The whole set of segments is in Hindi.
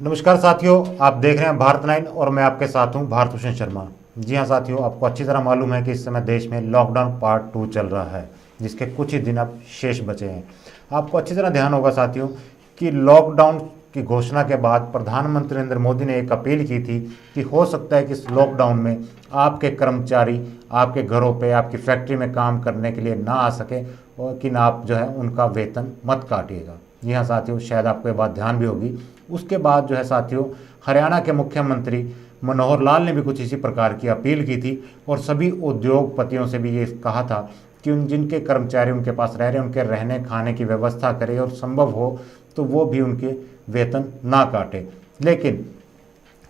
नमस्कार साथियों, आप देख रहे हैं भारत नाइन और मैं आपके साथ हूं भारत भूषण शर्मा। जी हां साथियों, आपको अच्छी तरह मालूम है कि इस समय देश में लॉकडाउन पार्ट 2 चल रहा है, जिसके कुछ ही दिन अब शेष बचे हैं। आपको अच्छी तरह ध्यान होगा साथियों कि लॉकडाउन की घोषणा के बाद प्रधानमंत्री नरेंद्र मोदी ने एक अपील की थी कि हो सकता है कि इस लॉकडाउन में आपके कर्मचारी आपके घरों पे आपकी फैक्ट्री में काम करने के लिए ना आ सके और कि ना आप जो है उनका वेतन मत काटिएगा। जी हाँ साथियों, शायद आपको ये बात ध्यान भी होगी। उसके बाद जो है साथियों, हरियाणा के मुख्यमंत्री मनोहर लाल ने भी कुछ इसी प्रकार की अपील की थी और सभी उद्योगपतियों से भी ये कहा था कि उन जिनके कर्मचारी उनके पास रह रहे हैं उनके रहने खाने की व्यवस्था करें और संभव हो तो वो भी उनके वेतन ना काटे। लेकिन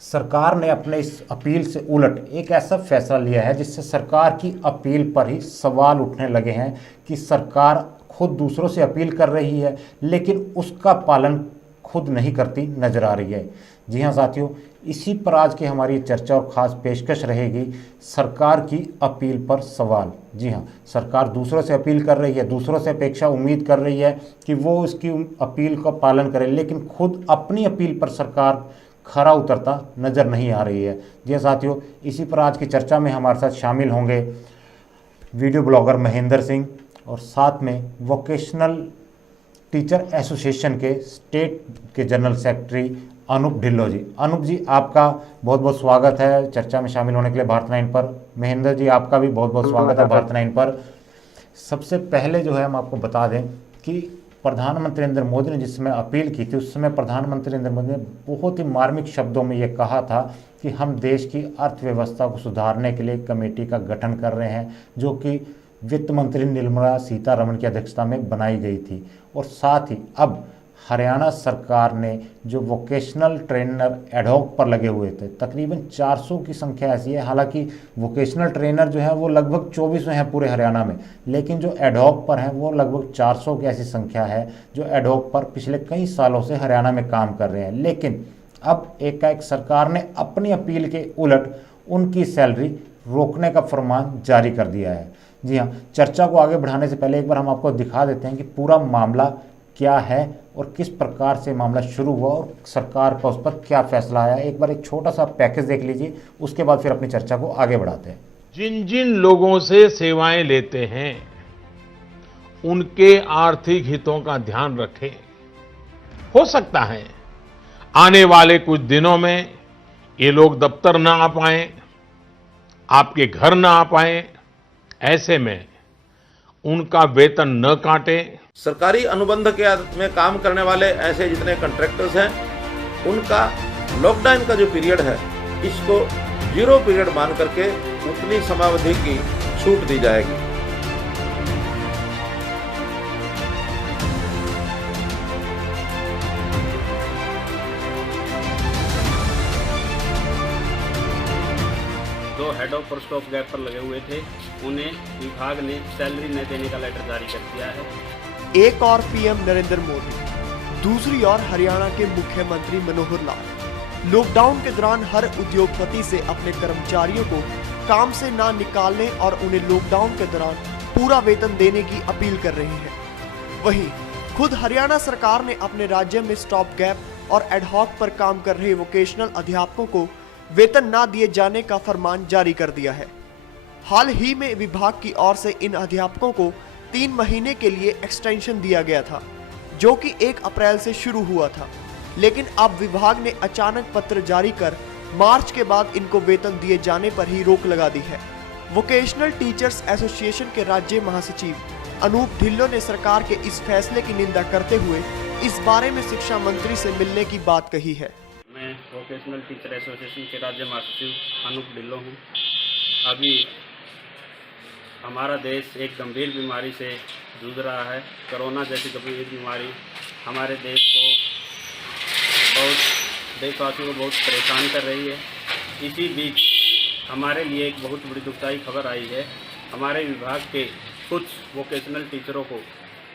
सरकार ने अपने इस अपील से उलट एक ऐसा फैसला लिया है जिससे सरकार की अपील पर ही सवाल उठने लगे हैं कि सरकार खुद दूसरों से अपील कर रही है लेकिन उसका पालन खुद नहीं करती नजर आ रही है। जी हाँ साथियों, इसी पर आज की हमारी चर्चा और खास पेशकश रहेगी, सरकार की अपील पर सवाल। जी हाँ, सरकार दूसरों से अपील कर रही है, दूसरों से अपेक्षा उम्मीद कर रही है कि वो उसकी अपील का पालन करें, लेकिन खुद अपनी अपील पर सरकार खरा उतरता नजर नहीं आ रही है। जी हाँ साथियों, इसी पर आज की चर्चा में हमारे साथ शामिल होंगे वीडियो ब्लॉगर महेंद्र सिंह और साथ में वोकेशनल टीचर एसोसिएशन के स्टेट के जनरल सेक्रेटरी अनूप ढिल्लो जी। अनूप जी, आपका बहुत बहुत स्वागत है चर्चा में शामिल होने के लिए भारत नाइन पर। महेंद्र जी, आपका भी बहुत बहुत स्वागत है भारत नाइन पर। सबसे पहले जो है हम आपको बता दें कि प्रधानमंत्री नरेंद्र मोदी ने जिस समय अपील की थी उस समय प्रधानमंत्री नरेंद्र मोदी ने बहुत ही मार्मिक शब्दों में ये कहा था कि हम देश की अर्थव्यवस्था को सुधारने के लिए एक कमेटी का गठन कर रहे हैं, जो कि वित्त मंत्री निर्मला सीतारमण की अध्यक्षता में बनाई गई थी। और साथ ही अब हरियाणा सरकार ने जो वोकेशनल ट्रेनर एडहॉक पर लगे हुए थे, तकरीबन 400 की संख्या ऐसी है। हालांकि वोकेशनल ट्रेनर जो है वो लगभग 24 में है पूरे हरियाणा में, लेकिन जो एडहॉक पर हैं वो लगभग 400 की ऐसी संख्या है जो एडहॉक पर पिछले कई सालों से हरियाणा में काम कर रहे हैं। लेकिन अब एकाएक सरकार ने अपनी अपील के उलट उनकी सैलरी रोकने का फरमान जारी कर दिया है। जी हाँ, चर्चा को आगे बढ़ाने से पहले एक बार हम आपको दिखा देते हैं कि पूरा मामला क्या है और किस प्रकार से मामला शुरू हुआ और सरकार का उस पर क्या फैसला आया। एक बार एक छोटा सा पैकेज देख लीजिए, उसके बाद फिर अपनी चर्चा को आगे बढ़ाते हैं। जिन जिन लोगों से सेवाएं लेते हैं उनके आर्थिक हितों का ध्यान रखें। हो सकता है आने वाले कुछ दिनों में ये लोग दफ्तर ना आ पाए, आपके घर ना आ पाए, ऐसे में उनका वेतन न काटे। सरकारी अनुबंध के में काम करने वाले ऐसे जितने कॉन्ट्रैक्टर्स हैं उनका लॉकडाउन का जो पीरियड है इसको 0 पीरियड मान करके उतनी समयावधि की छूट दी जाएगी। जो head of post of gap पर लगे हुए थे उन्हें विभाग ने सैलरी न देने का लेटर जारी कर दिया है। एक और पीएम नरेंद्र मोदी, दूसरी ओर हरियाणा के मुख्यमंत्री मनोहर लाल लॉकडाउन के दौरान हर उद्योगपति से अपने कर्मचारियों को काम से ना निकालने और उन्हें लॉकडाउन के दौरान पूरा वेतन देने की अपील कर रहे हैं। वहीं खुद हरियाणा सरकार ने अपने राज्य में स्टॉप गैप और एडहॉक पर काम कर रहे वोकेशनल अध्यापकों को वेतन ना दिए जाने का फरमान जारी कर दिया है। हाल ही में विभाग की ओर से इन अध्यापकों को 3 महीने के लिए एक्सटेंशन दिया गया था, जो कि 1 अप्रैल से शुरू हुआ था, लेकिन अब विभाग ने अचानक पत्र जारी कर मार्च के बाद इनको वेतन दिए जाने पर ही रोक लगा दी है। वोकेशनल टीचर्स एसोसिएशन के राज्य महासचिव अनूप ढिल्लो ने सरकार के इस फैसले की निंदा करते हुए इस बारे में शिक्षा मंत्री से मिलने की बात कही है। मैं वोकेशनल टीचर एसोसिएशन के राज्य महासचिव अनूप ढिल्लो हूँ। अभी हमारा देश एक गंभीर बीमारी से जूझ रहा है। कोरोना जैसी गंभीर बीमारी हमारे देश को देशवासियों को बहुत परेशान कर रही है। इसी बीच हमारे लिए एक बहुत बड़ी दुखदायी खबर आई है। हमारे विभाग के कुछ वोकेशनल टीचरों को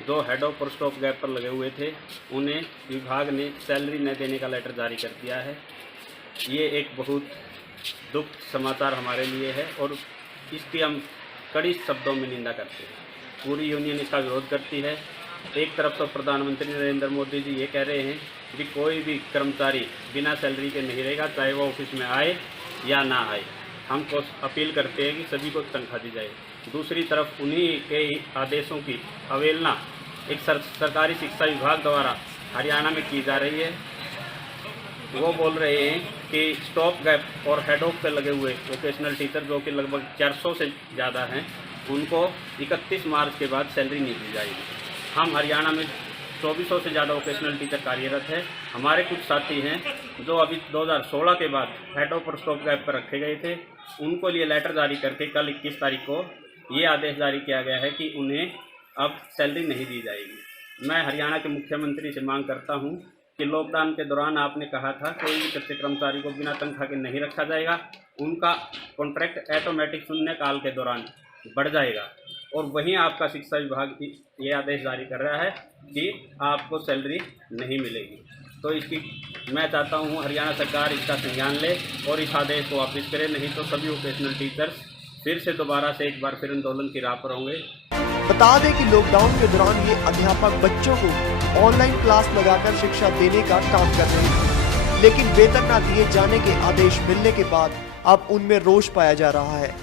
जो head of post of gap पर लगे हुए थे उन्हें विभाग ने सैलरी न देने का लेटर जारी कर दिया है। ये एक बहुत दुख समाचार हमारे लिए है और इसकी हम कड़ी शब्दों में निंदा करते हैं। पूरी यूनियन इसका विरोध करती है। एक तरफ तो प्रधानमंत्री नरेंद्र मोदी जी ये कह रहे हैं कि कोई भी कर्मचारी बिना सैलरी के नहीं रहेगा, चाहे वो ऑफिस में आए या ना आए। हम को अपील करते हैं कि सभी को तनख्वाह दी जाए। दूसरी तरफ उन्हीं के आदेशों की अवहेलना एक सरकारी शिक्षा विभाग द्वारा हरियाणा में की जा रही है। वो बोल रहे हैं कि स्टॉप गैप और हेड ऑफ पे लगे हुए वोकेशनल टीचर जो कि लगभग 400 से ज़्यादा हैं, उनको 31 मार्च के बाद सैलरी नहीं दी जाएगी। हम हरियाणा में 2400 से ज़्यादा वोकेशनल टीचर कार्यरत है। हमारे कुछ साथी हैं जो अभी 2016 के बाद हेड ऑफ और स्टॉप गैप पर रखे गए थे, उनको लिए लेटर जारी करके कल 21 तारीख को ये आदेश जारी किया गया है कि उन्हें अब सैलरी नहीं दी जाएगी। मैं हरियाणा के मुख्यमंत्री से मांग करता हूं कि लॉकडाउन के दौरान आपने कहा था कोई भी कच्चे कर्मचारी को बिना तनख्वाह के नहीं रखा जाएगा, उनका कॉन्ट्रैक्ट ऑटोमेटिक शून्य काल के दौरान बढ़ जाएगा। और वहीं आपका शिक्षा विभाग ये आदेश जारी कर रहा है कि आपको सैलरी नहीं मिलेगी। तो इसकी मैं चाहता हूँ हरियाणा सरकार इसका संज्ञान ले और इस आदेश को वापस करे, नहीं तो सभी वोकेशनल टीचर्स फिर से दोबारा से एक बार फिर आंदोलन की राह पर होंगे। बता दें कि लॉकडाउन के दौरान ये अध्यापक बच्चों को ऑनलाइन क्लास लगाकर शिक्षा देने का काम कर रहे थे, लेकिन वेतन न दिए जाने के आदेश मिलने के बाद अब उनमें रोष पाया जा रहा है।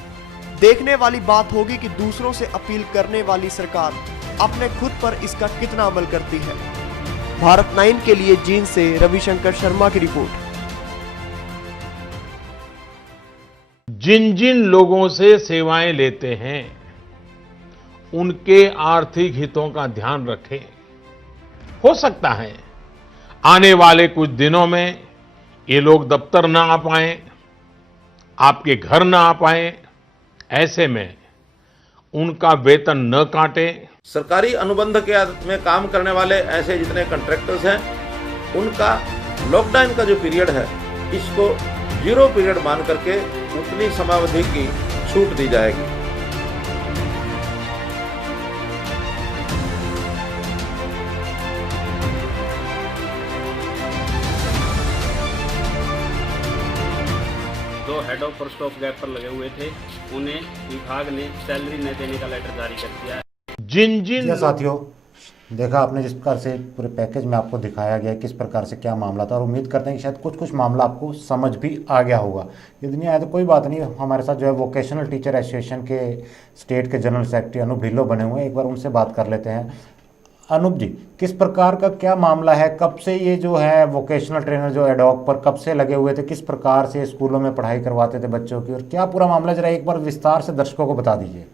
देखने वाली बात होगी कि दूसरों से अपील करने वाली सरकार अपने खुद पर इसका कितना अमल करती है। भारत 9 के लिए जींद से रविशंकर शर्मा की रिपोर्ट। जिन जिन लोगों से सेवाएं लेते हैं उनके आर्थिक हितों का ध्यान रखें। हो सकता है आने वाले कुछ दिनों में ये लोग दफ्तर ना आ पाएं, आपके घर ना आ पाएं, ऐसे में उनका वेतन न काटें। सरकारी अनुबंध के में काम करने वाले ऐसे जितने कॉन्ट्रैक्टर्स हैं, उनका लॉकडाउन का जो पीरियड है इसको 0 पीरियड मान करके उतनी समयावधि की छूट दी जाएगी। जो हेड ऑफ और स्टॉप गैप पर लगे हुए थे, उन्हें विभाग ने सैलरी न देने का लेटर जारी कर दिया है। जिन जिन साथियों, देखा आपने जिस प्रकार से पूरे पैकेज में आपको दिखाया गया किस प्रकार से क्या मामला था, और उम्मीद करते हैं कि शायद कुछ मामला आपको समझ भी आ गया होगा। यदि नहीं आया तो कोई बात नहीं, हमारे साथ जो है वोकेशनल टीचर एसोसिएशन के स्टेट के जनरल सेक्रेटरी अनूप ढिल्लो बने हुए हैं, एक बार उनसे बात कर लेते हैं। अनूप जी, किस प्रकार का क्या मामला है, कब से ये जो है वोकेशनल ट्रेनर जो एडॉक पर कब से लगे हुए थे, किस प्रकार से स्कूलों में पढ़ाई करवाते थे बच्चों की, और क्या पूरा मामला जरा एक बार विस्तार से दर्शकों को बता दीजिए।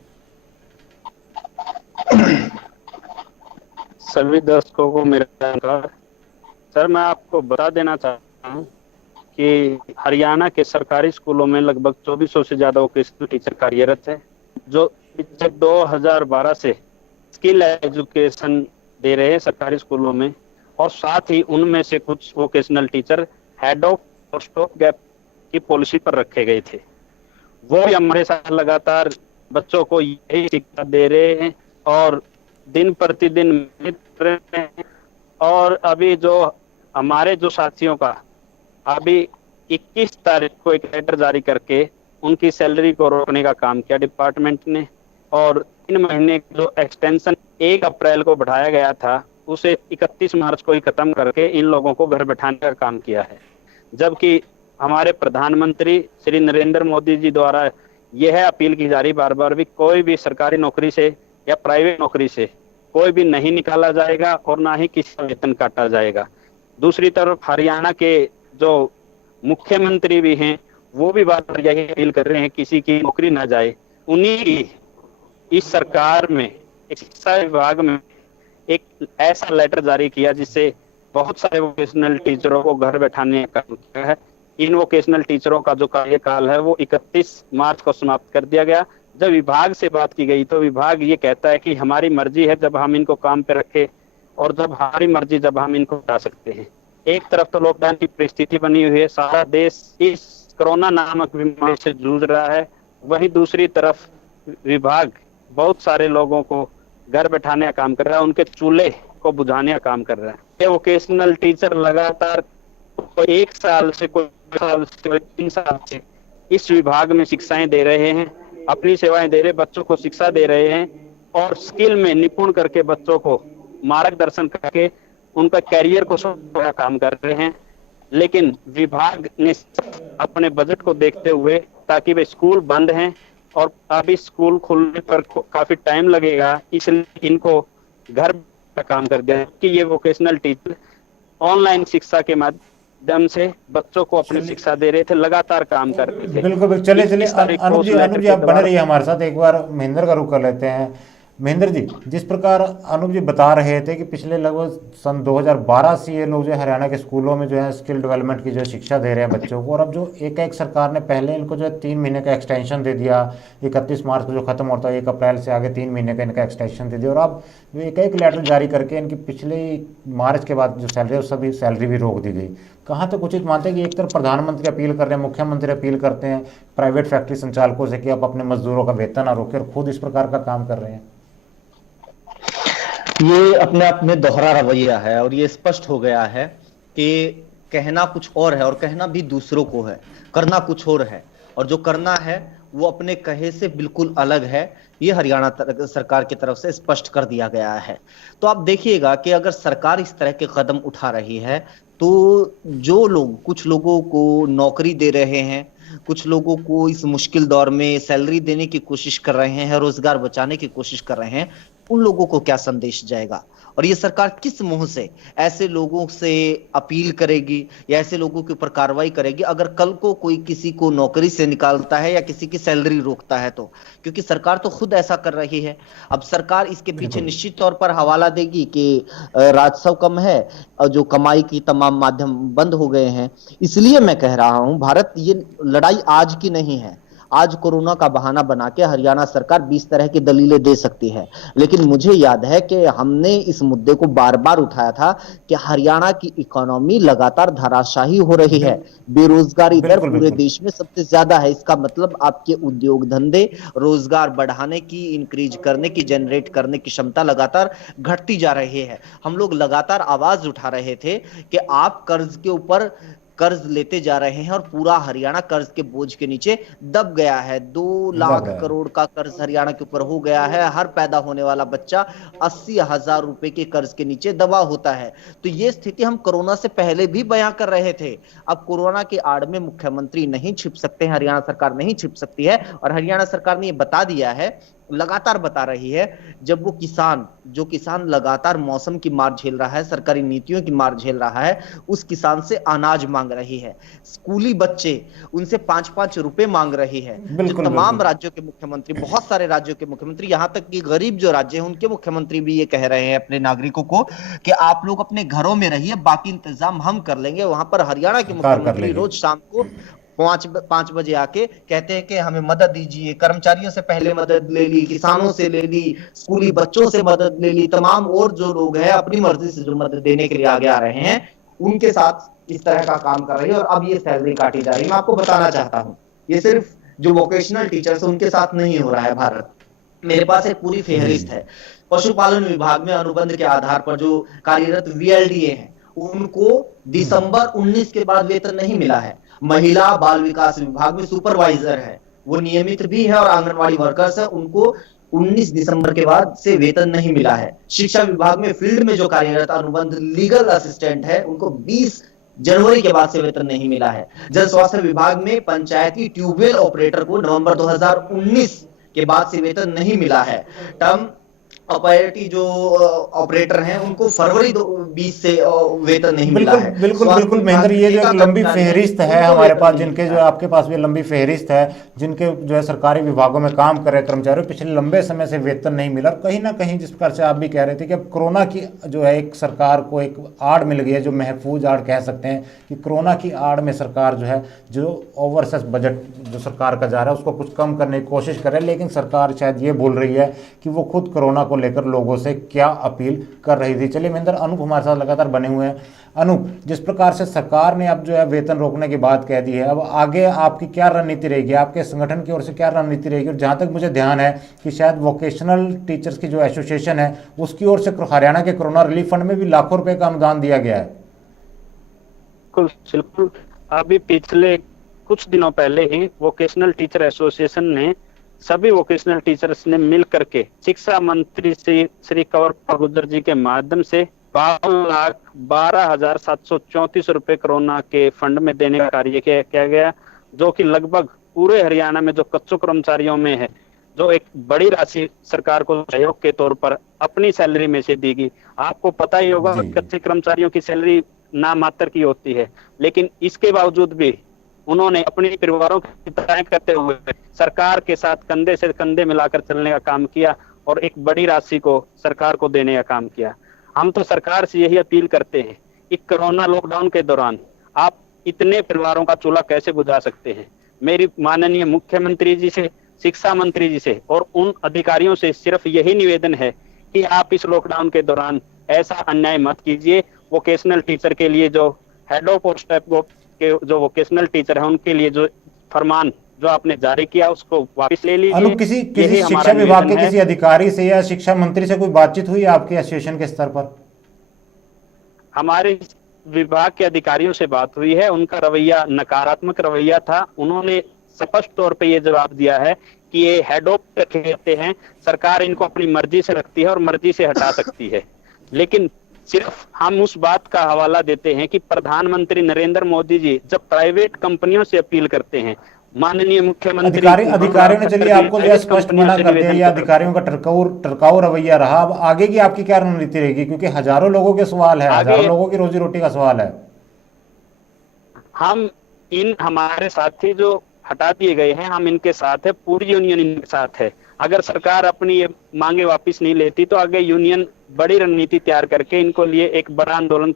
सभी दर्शकों को मेरा नमस्कार। सर, मैं आपको बता देना चाहता हूँ कि हरियाणा के सरकारी स्कूलों में लगभग 2400 से ज्यादा वोकेशनल टीचर कार्यरत है, जो 2012 से स्किल एजुकेशन दे रहे हैं सरकारी स्कूलों में। और साथ ही उनमें से कुछ वोकेशनल टीचर हेड ऑफ और स्टॉप गैप की पॉलिसी पर रखे गए थे। वो भी हमारे साथ लगातार बच्चों को यही शिक्षा दे रहे हैं और दिन प्रतिदिन मित्र रहे हैं। और अभी जो हमारे जो साथियों का अभी 21 तारीख को एक लेटर जारी करके उनकी सैलरी को रोकने का काम किया डिपार्टमेंट ने, और 3 महीने जो एक्सटेंशन 1 अप्रैल को बढ़ाया गया था उसे 31 मार्च को ही खत्म करके इन लोगों को घर बैठाने का काम किया है। जबकि हमारे प्रधानमंत्री श्री नरेंद्र मोदी जी द्वारा यह अपील की जा रही बार बार भी कोई भी सरकारी नौकरी से या प्राइवेट नौकरी से कोई भी नहीं निकाला जाएगा और ना ही किसी का वेतन काटा जाएगा। दूसरी तरफ हरियाणा के जो मुख्यमंत्री भी हैं वो भी बार बार यही अपील कर रहे हैं किसी की नौकरी ना जाए। उन्हीं की इस सरकार में एक शिक्षा विभाग में एक ऐसा लेटर जारी किया जिससे बहुत सारे वोकेशनल टीचरों को घर बैठाने का काम किया है। इन वोकेशनल टीचरों का जो कार्यकाल है वो 31 मार्च को समाप्त कर दिया गया। जब विभाग से बात की गई तो विभाग ये कहता है कि हमारी मर्जी है जब हम इनको काम पे रखें और जब हमारी मर्जी जब हम इनको हटा सकते हैं। एक तरफ तो लॉकडाउन की परिस्थिति बनी हुई है, सारा देश इस कोरोना नामक बीमारी से जूझ रहा है, वहीं दूसरी तरफ विभाग बहुत सारे लोगों को घर बैठाने का काम कर रहा है, उनके चूल्हे को बुझाने का काम कर रहा है। ये वोकेशनल टीचर लगातार कोई 1 साल से कोई 2 साल से कोई 3 साल से इस विभाग में शिक्षाएं दे रहे हैं, अपनी सेवाएं दे रहे, बच्चों को शिक्षा दे रहे हैं और स्किल में निपुण करके बच्चों को मार्गदर्शन करके उनका कैरियर को सुधारने का काम कर रहे हैं। लेकिन विभाग ने अपने बजट को देखते हुए, ताकि वे स्कूल बंद हैं और अभी स्कूल खुलने पर काफी टाइम लगेगा, इसलिए इनको घर का काम कर दिया कि ये वोकेशनल टीचर ऑनलाइन शिक्षा के माध्यम से बच्चों को अपनी शिक्षा दे रहे थे, लगातार काम कर रहे थे। बिल्कुल, चलिए अनुप जी आप बने रहिए हमारे साथ। एक बार महेंद्र का रुख कर लेते हैं। महेंद्र जी, जिस प्रकार अनुप जी बता रहे थे कि पिछले लगभग सन 2012 से ये लोग जो है हरियाणा के स्कूलों में जो है स्किल डेवलपमेंट की जो है शिक्षा दे रहे हैं बच्चों को, और अब जो एक सरकार ने पहले इनको जो है 3 महीने का एक्सटेंशन दे दिया, 31 मार्च को जो खत्म होता है 1 अप्रैल से आगे 3 महीने का इनका एक्सटेंशन दे दिया, और अब एक लेटर जारी करके इनकी पिछले मार्च के बाद जो सैलरी है उस सभी सैलरी भी रोक दी गई। कहाँ तक उचित मानते हैं कि एक तरफ प्रधानमंत्री अपील कर रहे हैं, मुख्यमंत्री अपील करते हैं प्राइवेट फैक्ट्री संचालकों से कि आप अपने मजदूरों का वेतन ना रोकें, और खुद इस प्रकार का काम कर रहे हैं? ये अपने आप में दोहरा रवैया है, और ये स्पष्ट हो गया है कि कहना कुछ और है और कहना भी दूसरों को है, करना कुछ और है, और जो करना है वो अपने कहे से बिल्कुल अलग है। ये हरियाणा सरकार की तरफ से स्पष्ट कर दिया गया है। तो आप देखिएगा कि अगर सरकार इस तरह के कदम उठा रही है तो जो लोग, कुछ लोगों को नौकरी दे रहे हैं, कुछ लोगों को इस मुश्किल दौर में सैलरी देने की कोशिश कर रहे हैं, रोजगार बचाने की कोशिश कर रहे हैं, उन लोगों को क्या संदेश जाएगा? और ये सरकार किस मुंह से ऐसे लोगों से अपील करेगी या ऐसे लोगों के ऊपर कार्रवाई करेगी अगर कल को कोई किसी को नौकरी से निकालता है या किसी की सैलरी रोकता है तो? क्योंकि सरकार तो खुद ऐसा कर रही है। अब सरकार इसके पीछे निश्चित तौर पर हवाला देगी कि राजस्व कम है और जो कमाई की तमाम माध्यम बंद हो गए हैं। इसलिए मैं कह रहा हूं, भारत, ये लड़ाई आज की नहीं है। आज कोरोना का बहाना बना के हरियाणा सरकार 20 तरह की दलीलें दे सकती है, लेकिन मुझे याद है कि हमने इस मुद्दे को बार बार उठाया था कि हरियाणा की इकोनॉमी लगातार धराशायी हो रही है। बेरोजगारी दर पूरे देश में सबसे ज्यादा है। इसका मतलब आपके उद्योग धंधे, रोजगार बढ़ाने की, इंक्रीज करने की, जनरेट करने की क्षमता लगातार घटती जा रही है। हम लोग लगातार आवाज उठा रहे थे कि आप कर्ज के ऊपर कर्ज लेते जा रहे हैं और पूरा हरियाणा कर्ज के बोझ के नीचे दब गया है। 2 लाख करोड़ का कर्ज हरियाणा के ऊपर हो गया है। हर पैदा होने वाला बच्चा 80,000 रुपए के कर्ज के नीचे दबा होता है। तो ये स्थिति हम कोरोना से पहले भी बयां कर रहे थे। अब कोरोना की आड़ में मुख्यमंत्री नहीं छिप सकते हैं, हरियाणा सरकार नहीं छिप सकती है, और हरियाणा सरकार ने ये बता दिया है, लगातार बता रही है। जब वो जो किसान लगातार मौसम की मार झेल रहा है, सरकारी नीतियों की मार झेल रहा है, उस किसान से अनाज मांग रही है। स्कूली बच्चे उनसे 5-5 रुपए मांग रही है। जो तमाम राज्यों के मुख्यमंत्री, बहुत सारे राज्यों के मुख्यमंत्री, यहां तक कि गरीब जो राज्य हैं उनके मुख्यमंत्री भी ये कह रहे हैं अपने नागरिकों को कि आप लोग अपने घरों में रहिए, बाकी इंतजाम हम कर लेंगे। वहां पर हरियाणा के मुख्यमंत्री रोज शाम को 5 बजे आके कहते हैं कि हमें मदद दीजिए। कर्मचारियों से पहले मदद ले ली, किसानों से ले ली, स्कूली बच्चों से मदद ले ली, तमाम और जो लोग हैं अपनी मर्जी से जो मदद देने के लिए आगे आ रहे हैं उनके साथ इस तरह का काम कर रही है। और अब ये सैलरी काटी जा रही है। मैं आपको बताना चाहता हूं, ये सिर्फ जो वोकेशनल टीचर्स उनके साथ नहीं हो रहा है भारत। मेरे पास एक पूरी फेहरिस्त है। पशुपालन विभाग में अनुबंध के आधार पर जो कार्यरत VLDA हैं उनको दिसंबर 19 के बाद वेतन नहीं मिला है। महिला बाल विकास विभाग में सुपरवाइजर है, वो नियमित भी है, और आंगनवाड़ी वर्कर्स है, उनको 19 दिसंबर के बाद से वेतन नहीं मिला है। शिक्षा विभाग में फील्ड में जो कार्यरत अनुबंध लीगल असिस्टेंट है उनको 20 जनवरी के बाद से वेतन नहीं मिला है। जल स्वास्थ्य विभाग में पंचायती ट्यूबवेल ऑपरेटर को नवंबर 2019 के बाद से वेतन नहीं मिला है। टर्म ऑपरेटी जो ऑपरेटर हैं उनको फरवरी 20 से वेतन नहीं मिला है। बिल्कुल महेंद्र, ये जो एक लंबी फेहरिस्त है हमारे पास, जिनके जो आपके पास भी लंबी फेहरिस्त है, जिनके जो है सरकारी विभागों में काम कर रहे कर्मचारियों पिछले लंबे समय से वेतन नहीं मिला। कहीं ना कहीं जिस प्रकार से आप भी कह रहे थे कि अब कोरोना की जो है एक सरकार को एक आड़ मिल गई है, जो महफूज आड़ कह सकते हैं कि कोरोना की आड़ में सरकार जो है जो ओवरसेस बजट जो सरकार का जा रहा है उसको कुछ कम करने की कोशिश कर रही है, लेकिन सरकार शायद ये बोल रही है कि वो खुद कोरोना को लेकर लोगों से क्या अपील कर रही थी। चलिए महेंद्र, अनूप हमारे साथ लगातार बने हुए हैं। अनूप, जिस प्रकार से सरकार ने अब जो है वेतन रोकने की बात कह दी है, अब आगे आपकी क्या रणनीति रहेगी, आपके संगठन की ओर से क्या रणनीति रहेगी? और जहां तक मुझे ध्यान है कि शायद वोकेशनल टीचर्स की जो एसोसिएशन है उसकी ओर से हरियाणा के कोरोना रिलीफ फंड में भी लाखों रुपए का अनुदान दिया गया है। बिल्कुल, अभी पिछले कुछ दिनों पहले ही वोकेशनल टीचर एसोसिएशन ने सभी वोकेशनल टीचर्स ने मिल करके शिक्षा मंत्री श्री कंवर गुर्जर जी के माध्यम से 52,12,734 रुपए कोरोना के फंड में देने का कार्य किया गया, जो कि लगभग पूरे हरियाणा में जो कच्चों कर्मचारियों में है, जो एक बड़ी राशि सरकार को सहयोग के तौर पर अपनी सैलरी में से दी गई। आपको पता ही होगा कच्चे कर्मचारियों की सैलरी ना मात्र की होती है, लेकिन इसके बावजूद भी उन्होंने अपने परिवारों की चिंताएं करते हुए सरकार के साथ कंधे से कंधे मिलाकर चलने का काम किया और एक बड़ी राशि को सरकार को देने का काम किया। हम तो सरकार से यही अपील करते हैं कि कोरोना लॉकडाउन के दौरान आप इतने परिवारों का चूल्हा कैसे बुझा सकते हैं। मेरी माननीय मुख्यमंत्री जी से, शिक्षा मंत्री जी से और उन अधिकारियों से सिर्फ यही निवेदन है कि आप इस लॉकडाउन के दौरान ऐसा अन्याय मत कीजिए। वोकेशनल टीचर के लिए जो हेड ऑफ पोस्ट के जो वोकेशनल टीचर है उनके लिए जो फरमान जो आपने जारी किया उसको वापस ले लीजिए। किसी शिक्षा विभाग के किसी अधिकारी से या शिक्षा मंत्री से कोई बातचीत हुई आपके एसोसिएशन के स्तर पर? हमारे विभाग के अधिकारियों से बात हुई है, उनका रवैया नकारात्मक रवैया था। उन्होंने स्पष्ट तौर पे ये जवाब दिया है कि ये हेड ऑफ रखे हैं, सरकार इनको अपनी मर्जी से रखती है और मर्जी से हटा सकती है। लेकिन सिर्फ हम उस बात का हवाला देते हैं कि प्रधानमंत्री नरेंद्र मोदी जी जब प्राइवेट कंपनियों से अपील करते हैं, माननीय मुख्यमंत्री अधिकारियों ने चलिए आपको यह स्पष्ट मना कर दिया, या अधिकारियों का टरकाऊ रवैया रहा। अब आगे की आपकी क्या रणनीति रहेगी, क्योंकि हजारों लोगों के सवाल है, हजारों लोगों की रोजी रोटी का सवाल है। हम हमारे साथी जो हटा दिए गए हैं, हम इनके साथ है, पूरी यूनियन इनके साथ है। अगर सरकार अपनी ये मांगे वापस नहीं लेती तो आगे यूनियन बड़ी रणनीति तैयार करके इनको लिए एक बड़ा आंदोलन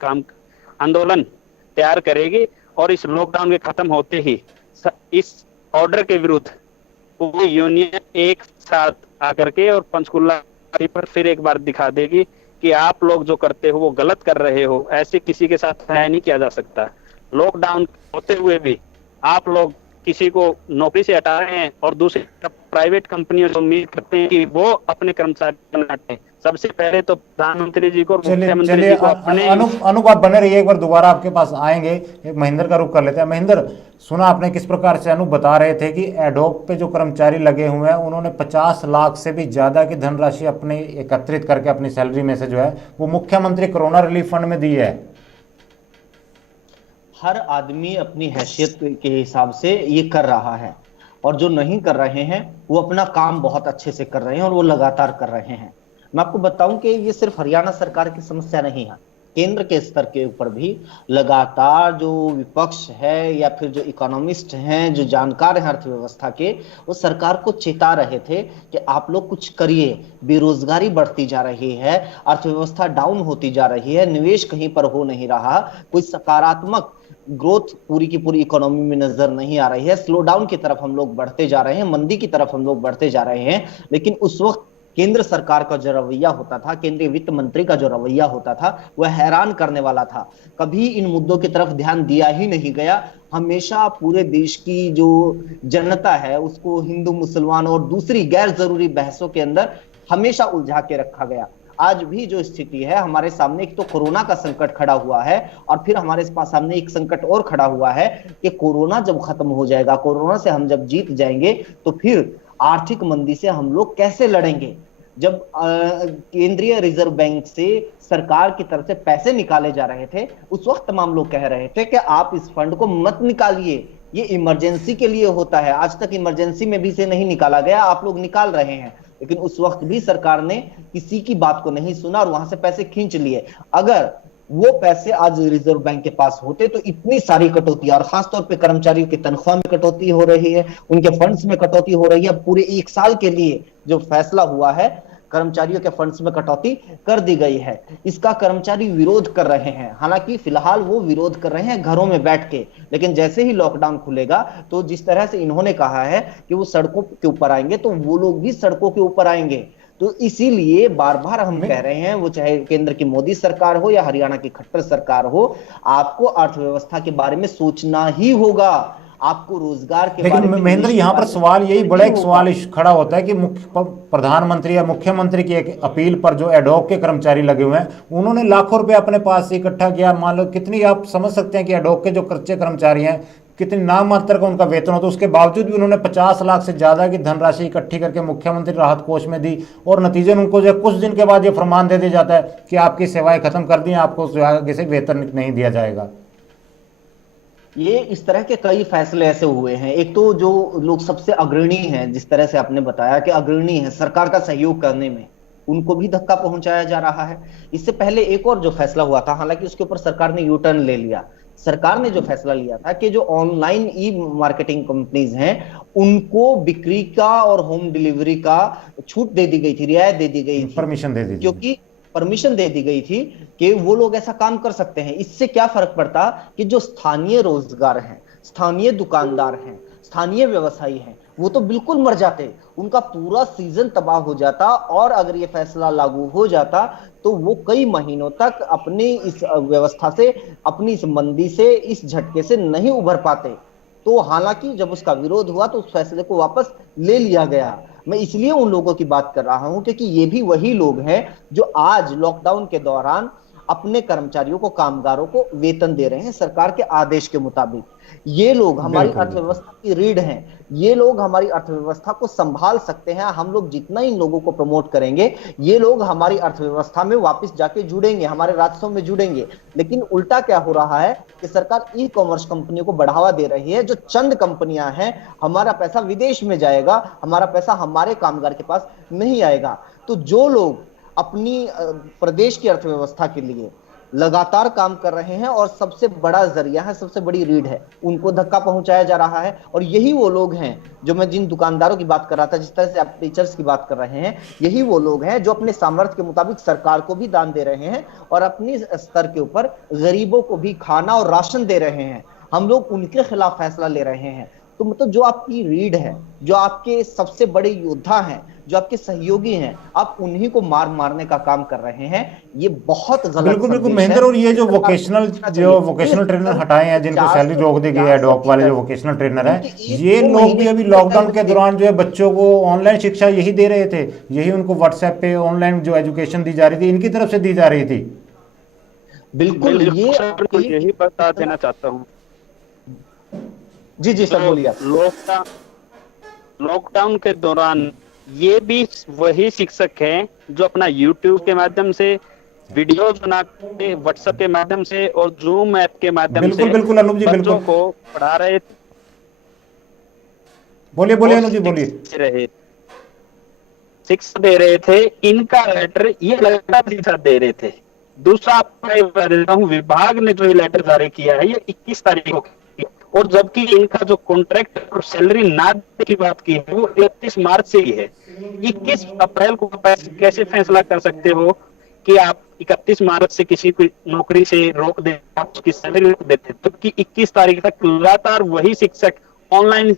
तैयार करेगी और इस लॉकडाउन के खत्म होते ही इस ऑर्डर के विरुद्ध पूरी यूनियन एक साथ आकर के और पंचकुला पर फिर एक बार दिखा देगी कि आप लोग जो करते हो वो गलत कर रहे हो। ऐसे किसी के साथ न्याय नहीं किया जा सकता। लॉकडाउन होते हुए भी आप लोग किसी को नौकरी से हटा रहे हैं और दूसरी तरफ प्राइवेट कंपनियों से उम्मीद करते हैं कि वो अपने कर्मचारी हटाएं। सबसे पहले तो प्रधानमंत्री जी को और मुख्यमंत्री जी को अपने अनुभव बने रहिए। एक बार दोबारा आपके पास आएंगे, एक महेंद्र का रुख कर लेते हैं। महेंद्र, सुना आपने किस प्रकार से अनु बता रहे थे कि एडोक पे जो कर्मचारी लगे हुए हैं उन्होंने 50 लाख से भी ज्यादा की धनराशि अपने एकत्रित करके अपनी सैलरी में से जो है वो मुख्यमंत्री कोरोना रिलीफ फंड में दी है। हर आदमी अपनी हैसियत के हिसाब से ये कर रहा है और जो नहीं कर रहे हैं वो अपना काम बहुत अच्छे से कर रहे हैं और वो लगातार कर रहे हैं। मैं आपको बताऊं कि ये सिर्फ हरियाणा सरकार की समस्या नहीं है, केंद्र के स्तर के ऊपर भी लगातार जो विपक्ष है या फिर जो इकोनॉमिस्ट हैं, जो जानकार हैं अर्थव्यवस्था के, वो सरकार को चेता रहे थे कि आप लोग कुछ करिए। बेरोजगारी बढ़ती जा रही है, अर्थव्यवस्था डाउन होती जा रही है, निवेश कहीं पर हो नहीं रहा, कोई सकारात्मक ग्रोथ पूरी की पूरी इकोनॉमी में नजर नहीं आ रही है। स्लो डाउन की तरफ हम लोग बढ़ते जा रहे हैं, मंदी की तरफ हम लोग बढ़ते जा रहे हैं। लेकिन उस वक्त केंद्र सरकार का जो रवैया होता था, केंद्रीय वित्त मंत्री का जो रवैया होता था, वह हैरान करने वाला था। कभी इन मुद्दों की तरफ ध्यान दिया ही नहीं गया। हमेशा पूरे देश की जो जनता है उसको हिंदू मुसलमान और दूसरी गैर जरूरी बहसों के अंदर हमेशा उलझा के रखा गया। आज भी जो स्थिति है, हमारे सामने एक तो कोरोना का संकट खड़ा हुआ है और फिर हमारे सामने एक संकट और खड़ा हुआ है कि कोरोना जब खत्म हो जाएगा, कोरोना से हम जब जीत जाएंगे तो फिर आर्थिक मंदी से हम लोग कैसे लड़ेंगे। जब केंद्रीय रिजर्व बैंक से सरकार की तरफ से पैसे निकाले जा रहे थे, उस वक्त तमाम लोग कह रहे थे कि आप इस फंड को मत निकालिए, ये इमरजेंसी के लिए होता है। आज तक इमरजेंसी में भी से नहीं निकाला गया, आप लोग निकाल रहे हैं। लेकिन उस वक्त भी सरकार ने किसी की बात को नहीं सुना और वहां से पैसे खींच लिए। अगर वो पैसे आज रिजर्व बैंक के पास होते तो इतनी सारी कटौती, और खासतौर पे कर्मचारियों की तनख्वाह में कटौती हो रही है, उनके फंड्स में कटौती हो रही है। पूरे 1 साल के लिए जो फैसला हुआ है, कर्मचारियों के फंड्स में कटौती कर दी गई है। इसका कर्मचारी विरोध कर रहे हैं। हालांकि फिलहाल वो विरोध कर रहे हैं घरों में बैठ के, लेकिन जैसे ही लॉकडाउन खुलेगा तो जिस तरह से इन्होंने कहा है कि वो सड़कों के ऊपर आएंगे, तो वो लोग भी सड़कों के ऊपर आएंगे। तो इसीलिए बार बार हम कह रहे हैं, वो चाहे केंद्र की मोदी सरकार हो या हरियाणा की खट्टर सरकार हो, आपको अर्थव्यवस्था के बारे में सोचना ही होगा। आपको रोजगार के लेकिन महेंद्र, यहाँ पर सवाल यही बड़ा एक सवाल खड़ा होता है कि प्रधानमंत्री या मुख्यमंत्री की एक अपील पर जो एडोक के कर्मचारी लगे हुए हैं, उन्होंने लाखों रुपए अपने पास से इकट्ठा किया। मान लो कितनी, आप समझ सकते हैं कि एडोक के जो कच्चे कर्मचारी हैं कितनी नाम मात्र का उनका वेतन होता है, उसके बावजूद भी उन्होंने 50 लाख से ज़्यादा की धनराशि इकट्ठी करके मुख्यमंत्री राहत कोष में दी, और नतीजन उनको जो कुछ दिन के बाद ये फरमान दे दिया जाता है कि आपकी सेवाएं खत्म कर दी, आपको आगे से वेतन नहीं दिया जाएगा। ये इस तरह के कई फैसले ऐसे हुए हैं। एक तो जो लोग सबसे अग्रणी हैं, जिस तरह से आपने बताया कि अग्रणी है सरकार का सहयोग करने में, उनको भी धक्का पहुंचाया जा रहा है। इससे पहले एक और जो फैसला हुआ था, हालांकि उसके ऊपर सरकार ने यू टर्न ले लिया। सरकार ने जो फैसला लिया था कि जो ऑनलाइन ई मार्केटिंग कंपनीज हैं उनको बिक्री का और होम डिलीवरी का छूट दे दी गई थी, रियायत दे दी गई थी, परमिशन दे दी थी, क्योंकि परमिशन दे दी गई थी कि वो लोग ऐसा काम कर सकते हैं। इससे क्या फर्क पड़ता कि जो स्थानीय रोजगार हैं, स्थानीय दुकानदार हैं, स्थानीय व्यवसायी हैं, वो तो बिल्कुल मर जाते, उनका पूरा सीजन तबाह हो जाता। और अगर ये फैसला लागू हो जाता तो वो कई महीनों तक अपनी इस व्यवस्था से, अपनी इस मंदी से, इस झटके से नहीं उभर पाते। तो हालांकि जब उसका विरोध हुआ तो उस फैसले को वापस ले लिया गया। मैं इसलिए उन लोगों की बात कर रहा हूं क्योंकि ये भी वही लोग हैं जो आज लॉकडाउन के दौरान अपने कर्मचारियों को, कामगारों को वेतन दे रहे हैं सरकार के आदेश के मुताबिक। ये लोग हमारी अर्थव्यवस्था की रीढ़ हैं, ये लोग हमारी अर्थव्यवस्था को संभाल सकते हैं। हम लोग जितना इन लोगों को प्रमोट करेंगे, ये लोग हमारी अर्थव्यवस्था में वापस जाके जुड़ेंगे, हमारे राजस्व में जुड़ेंगे। लेकिन उल्टा क्या हो रहा है कि सरकार ई कॉमर्स कंपनियों को बढ़ावा दे रही है। जो चंद कंपनियां हैं, हमारा पैसा विदेश में जाएगा, हमारा पैसा हमारे कामगार के पास नहीं आएगा। तो जो लोग अपनी प्रदेश की अर्थव्यवस्था के लिए लगातार काम कर रहे हैं और सबसे बड़ा जरिया है, सबसे बड़ी रीढ़ है, उनको धक्का पहुंचाया जा रहा है। और यही वो लोग हैं जो मैं जिन दुकानदारों की बात कर रहा था, जिस तरह से आप टीचर्स की बात कर रहे हैं, यही वो लोग हैं जो अपने सामर्थ्य के मुताबिक सरकार को भी दान दे रहे हैं और अपनी स्तर के ऊपर गरीबों को भी खाना और राशन दे रहे हैं। हम लोग उनके खिलाफ फैसला ले रहे हैं। तो मतलब जो आपकी रीढ़ है, जो आपके सबसे बड़े योद्धा हैं, जो आपके सहयोगी हैं, आप उन्हीं को मारने का काम कर रहे हैं। ये बहुत गलत बिल्कुल बिल्कुल महेंद्र। और ये जो वोकेशनल ट्रेनर हटाए हैं, जिनको सैलरी रोक दी गई है, डॉक वाले जो वोकेशनल ट्रेनर हैं, ये लोग भी अभी लॉकडाउन के दौरान जो है बच्चों को ऑनलाइन शिक्षा यही दे रहे थे, यही उनको व्हाट्सएप पे ऑनलाइन जो एजुकेशन दी जा रही थी, इनकी तरफ से दी जा रही थी। बिल्कुल, ये यही बता देना चाहता हूँ। जी जी सर बोलिए। लॉकडाउन के दौरान ये भी वही शिक्षक हैं जो अपना YouTube के माध्यम से वीडियोस बनाते, व्हाट्सएप के माध्यम से और जूम ऐप के माध्यम से बिल्कुल अनूप जी बच्चों को पढ़ा रहे। बोलिए अनूप जी, बोलिए। शिक्षा दे रहे थे। इनका लेटर ये लगातार शिक्षा दे रहे थे। दूसरा आपको विभाग ने जो ये लेटर जारी किया है ये 21 तारीख को, और जबकि इनका जो कॉन्ट्रैक्ट और सैलरी ना देने की बात की है वो 31 मार्च से ही है। 21 अप्रैल को कैसे फैसला कर सकते हो कि आप 31 मार्च से किसी को नौकरी से रोक दे, आप उसकी सैलरी रोक देते, जबकि 21 तारीख तक लगातार वही शिक्षक ऑनलाइन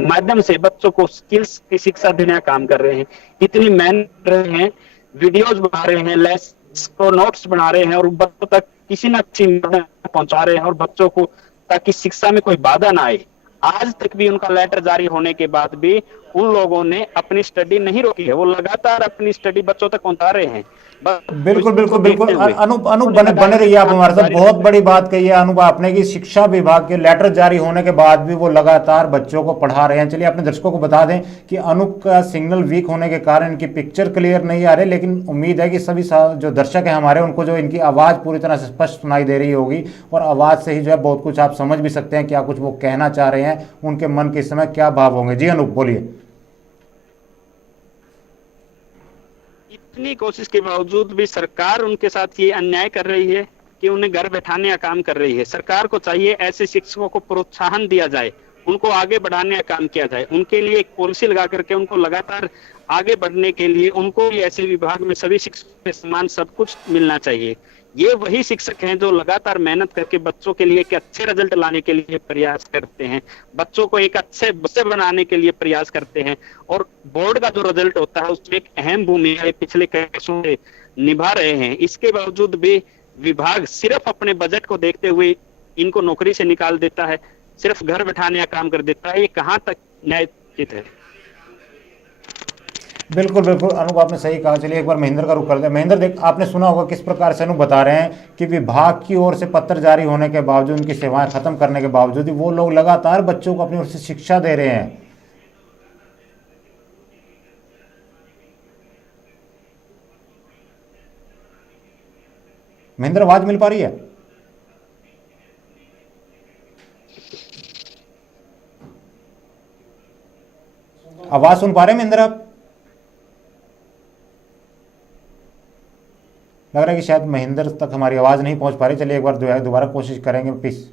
माध्यम से बच्चों को स्किल्स की शिक्षा देने का काम कर रहे हैं। इतनी मेहनत कर रहे हैं, वीडियोज बना रहे हैं, लेसन को नोट्स बना रहे हैं और बच्चों तक किसी न किसी पहुंचा रहे हैं और बच्चों को ताकि शिक्षा में कोई बाधा ना आए। आज तक भी उनका लेटर जारी होने के बाद भी उन लोगों ने अपनी स्टडी नहीं रोकी है, वो लगातार अपनी स्टडी बच्चों तक पहुंचा रहे हैं। बिल्कुल अनूप बने रहिए आप हमारे साथ। बहुत बड़ी बात कही है अनूप आपने कि शिक्षा विभाग के लेटर जारी होने के बाद भी वो लगातार बच्चों को पढ़ा रहे हैं। चलिए अपने दर्शकों को बता दें कि अनूप का सिग्नल वीक होने के कारण इनकी पिक्चर क्लियर नहीं आ रही, लेकिन उम्मीद है कि सभी जो दर्शक हैं हमारे, उनको जो इनकी आवाज़ पूरी तरह से स्पष्ट सुनाई दे रही होगी और आवाज़ से ही जो है बहुत कुछ आप समझ भी सकते हैं क्या कुछ वो कहना चाह रहे हैं, उनके मन के इस समय क्या भाव होंगे। जी अनूप बोलिए। इतनी कोशिश के बावजूद भी सरकार उनके साथ ये अन्याय कर रही है कि उन्हें घर बैठाने का काम कर रही है। सरकार को चाहिए ऐसे शिक्षकों को प्रोत्साहन दिया जाए, उनको आगे बढ़ाने का काम किया जाए, उनके लिए एक पॉलिसी लगा करके उनको लगातार आगे बढ़ने के लिए उनको भी ऐसे विभाग में सभी शिक्षकों के समान सब कुछ मिलना चाहिए। ये वही शिक्षक हैं जो लगातार मेहनत करके बच्चों के लिए एक अच्छे रिजल्ट लाने के लिए प्रयास करते हैं, बच्चों को एक अच्छे बच्चे बनाने के लिए प्रयास करते हैं और बोर्ड का जो रिजल्ट होता है उसमें एक अहम भूमिका पिछले कई वर्षों से निभा रहे हैं। इसके बावजूद भी विभाग सिर्फ अपने बजट को देखते हुए इनको नौकरी से निकाल देता है, सिर्फ घर बैठाने का काम कर देता है। ये कहाँ तक न्यायोचित है? बिल्कुल बिल्कुल अनूप, आपने सही कहा। चलिए एक बार महेंद्र का रुख कर दिया। महेंद्र, देख आपने सुना होगा किस प्रकार से अनूप बता रहे हैं कि विभाग की ओर से पत्र जारी होने के बावजूद, उनकी सेवाएं खत्म करने के बावजूद वो लोग लगातार बच्चों को अपनी ओर से शिक्षा दे रहे हैं। महेंद्र, आवाज मिल पा रही है? आवाज सुन पा रहे हैं महेंद्र आप? लग रहा है कि शायद महेंद्र तक हमारी आवाज नहीं पहुंच पा रही। चलिए एक बार जो है दोबारा कोशिश करेंगे प्लीज।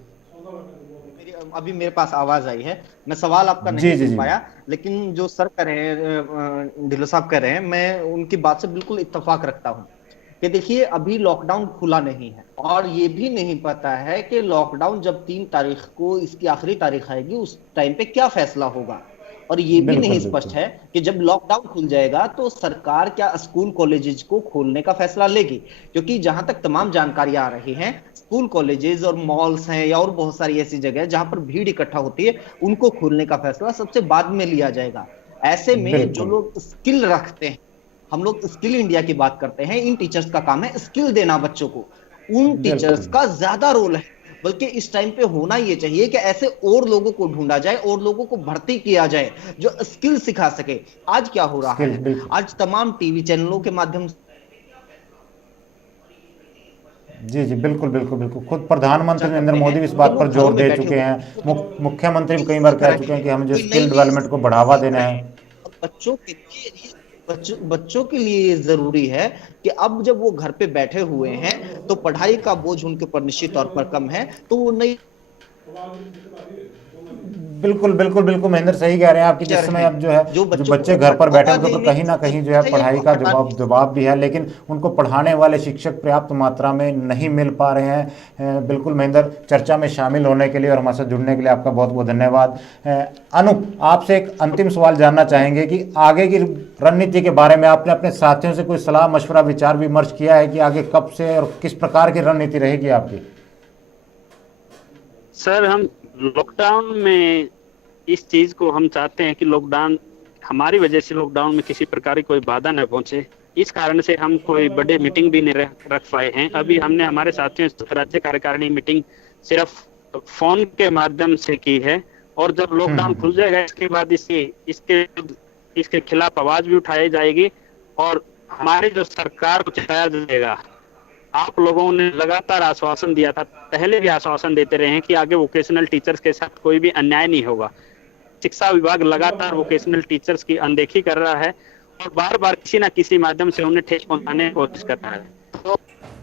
अभी मेरे पास आवाज आई है। मैं सवाल आपका जी, नहीं जी, सुन जी। पाया, लेकिन जो सर कह रहे हैं, ढिल्लों साहब कह रहे हैं, मैं उनकी बात से बिल्कुल इत्तेफाक रखता हूं कि देखिए अभी लॉकडाउन खुला नहीं है और ये भी नहीं पता है कि लॉकडाउन जब 3 तारीख को इसकी आखिरी तारीख आएगी उस टाइम पे क्या फैसला होगा। और ये भी बिल्कुल नहीं बिल्कुल स्पष्ट है कि जब लॉकडाउन खुल जाएगा तो सरकार क्या स्कूल कॉलेजेस को खोलने का फैसला लेगी, क्योंकि जहां तक तमाम जानकारियां आ रही हैं, स्कूल कॉलेजेस और मॉल्स हैं या और बहुत सारी ऐसी जगह है जहां पर भीड़ इकट्ठा होती है, उनको खोलने का फैसला सबसे बाद में लिया जाएगा। ऐसे में जो बिल्कुल लोग स्किल रखते हैं, हम लोग स्किल इंडिया की बात करते हैं, इन टीचर्स का काम है स्किल देना बच्चों को, उन टीचर्स बिल्कुल का ज्यादा रोल है। बल्कि इस टाइम पे होना ये चाहिए कि ऐसे और लोगों को ढूंढा जाए और लोगों को भर्ती किया जाए जो स्किल सिखा सके। आज क्या हो रहा स्किल है, बिल्कुल। आज तमाम टीवी चैनलों के माध्यम से जी जी बिल्कुल बिल्कुल बिल्कुल। खुद प्रधानमंत्री नरेंद्र करते मोदी हैं भी इस तो बात पर लोग घरों जोर में दे बैठे चुके हुए हैं। हैं। मुख्यमंत्री भी कई बार इस कह तरह चुके के हैं कि हमें जो कोई स्किल नई डेवलपमेंट को बढ़ावा देना है। बच्चों के लिए बच्चों के लिए ये जरूरी है कि अब जब वो घर पे बैठे हुए हैं तो पढ़ाई का बोझ उनके ऊपर निश्चित तौर पर कम है, तो वो नई बिल्कुल बिल्कुल बिल्कुल महेंद्र, सही कह रहे हैं आप कि जिस समय अब जो है जो जो बच्चों बच्चे को घर पर बैठे बढ़ावा उनके ऊपर देने कहीं ना कहीं जो है पढ़ाई का दबाव भी है, लेकिन उनको पढ़ाने वाले शिक्षक पर्याप्त मात्रा में नहीं मिल पा रहे हैं। बिल्कुल महेंद्र, चर्चा में शामिल होने के लिए और हमारे साथ जुड़ने के लिए आपका बहुत बहुत धन्यवाद। अनूप, आपसे एक अंतिम सवाल जानना चाहेंगे कि आगे की रणनीति के बारे में आपने अपने साथियों से कोई सलाह मशवरा विचार विमर्श किया है कि आगे कब से और किस प्रकार की रणनीति रहेगी आपकी? सर, हम लॉकडाउन में इस चीज को हम चाहते हैं कि लॉकडाउन हमारी वजह से लॉकडाउन में किसी प्रकार की कोई बाधा न पहुंचे। इस कारण से हम कोई बड़े मीटिंग भी नहीं रख पाए हैं। अभी हमने हमारे साथियों से राज्य कार्यकारिणी मीटिंग सिर्फ फोन के माध्यम से की है, और जब लॉकडाउन खुल जाएगा इसके बाद इसके खिलाफ आवाज भी उठाई जाएगी और हमारी जो सरकार को चिताया जाएगा। आप लोगों ने लगातार आश्वासन दिया था, पहले भी आश्वासन देते रहे हैं कि आगे वोकेशनल टीचर्स के साथ कोई भी अन्याय नहीं होगा। शिक्षा विभाग लगातार वोकेशनल टीचर्स की अनदेखी कर रहा है और बार बार किसी न किसी माध्यम से उन्हें ठेस पहुंचाने की कोशिश कर रहा है। तो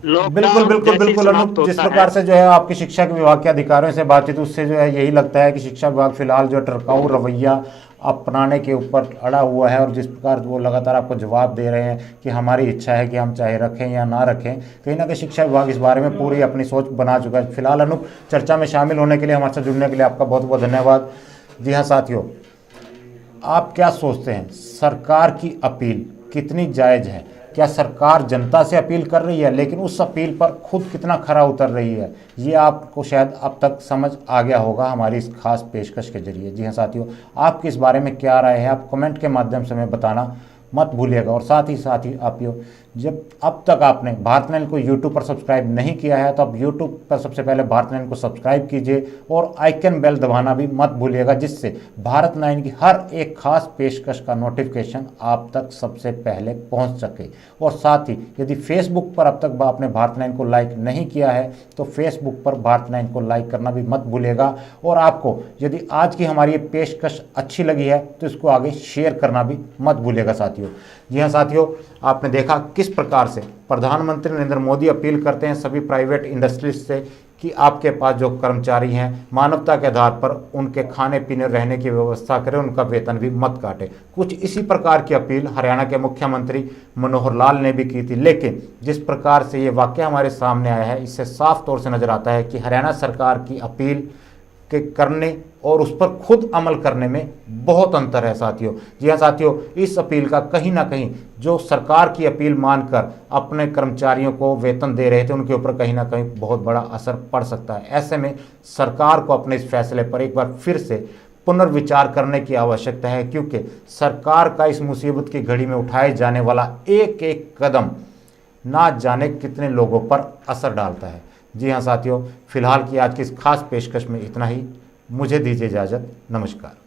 बिल्कुल बिल्कुल बिल्कुल अनूप, जिस प्रकार से जो है आपकी शिक्षा विभाग के अधिकारियों से बातचीत, उससे जो है यही लगता है कि शिक्षा विभाग फिलहाल जो टरकाऊ रवैया अपनाने के ऊपर अड़ा हुआ है, और जिस प्रकार वो लगातार आपको जवाब दे रहे हैं कि हमारी इच्छा है कि हम चाहे रखें या ना रखें, कहीं ना कहीं शिक्षा विभाग इस बारे में पूरी अपनी सोच बना चुका है। फिलहाल अनूप, चर्चा में शामिल होने के लिए, हमारे साथ जुड़ने के लिए आपका बहुत बहुत धन्यवाद। जी हाँ साथियों, आप क्या सोचते हैं, सरकार की अपील कितनी जायज़ है? क्या सरकार जनता से अपील कर रही है, लेकिन उस अपील पर खुद कितना खरा उतर रही है? ये आपको शायद अब तक समझ आ गया होगा हमारी इस खास पेशकश के जरिए। जी हाँ साथियों, आपकी इस बारे में क्या राय है, आप कमेंट के माध्यम से हमें बताना मत भूलिएगा। और साथ ही आप जब अब तक आपने भारत नाइन को यूट्यूब पर सब्सक्राइब नहीं किया है तो आप यूट्यूब पर सबसे पहले भारत नाइन को सब्सक्राइब कीजिए और आइकन बेल दबाना भी मत भूलिएगा, जिससे भारत नाइन की हर एक खास पेशकश का नोटिफिकेशन आप तक सबसे पहले पहुंच सके। और साथ ही यदि फेसबुक पर अब तक आपने भारत नाइन को लाइक नहीं किया है तो फेसबुक पर भारत नाइन को लाइक करना भी मत भूलिएगा। और आपको यदि आज की हमारी ये पेशकश अच्छी लगी है तो इसको आगे शेयर करना भी मत भूलिएगा साथियों। जी हाँ साथियों, आपने देखा किस प्रकार से प्रधानमंत्री नरेंद्र मोदी अपील करते हैं सभी प्राइवेट इंडस्ट्रीज से कि आपके पास जो कर्मचारी हैं मानवता के आधार पर उनके खाने पीने रहने की व्यवस्था करें, उनका वेतन भी मत काटें। कुछ इसी प्रकार की अपील हरियाणा के मुख्यमंत्री मनोहर लाल ने भी की थी, लेकिन जिस प्रकार से ये वाकया हमारे सामने आया है इससे साफ तौर से नजर आता है कि हरियाणा सरकार की अपील के करने और उस पर खुद अमल करने में बहुत अंतर है साथियों। जी हाँ साथियों, इस अपील का कहीं ना कहीं जो सरकार की अपील मानकर अपने कर्मचारियों को वेतन दे रहे थे उनके ऊपर कहीं ना कहीं बहुत बड़ा असर पड़ सकता है। ऐसे में सरकार को अपने इस फैसले पर एक बार फिर से पुनर्विचार करने की आवश्यकता है, क्योंकि सरकार का इस मुसीबत की घड़ी में उठाए जाने वाला एक एक कदम ना जाने कितने लोगों पर असर डालता है। जी हाँ साथियों, फिलहाल की आज की इस खास पेशकश में इतना ही। मुझे दीजिए इजाज़त। नमस्कार।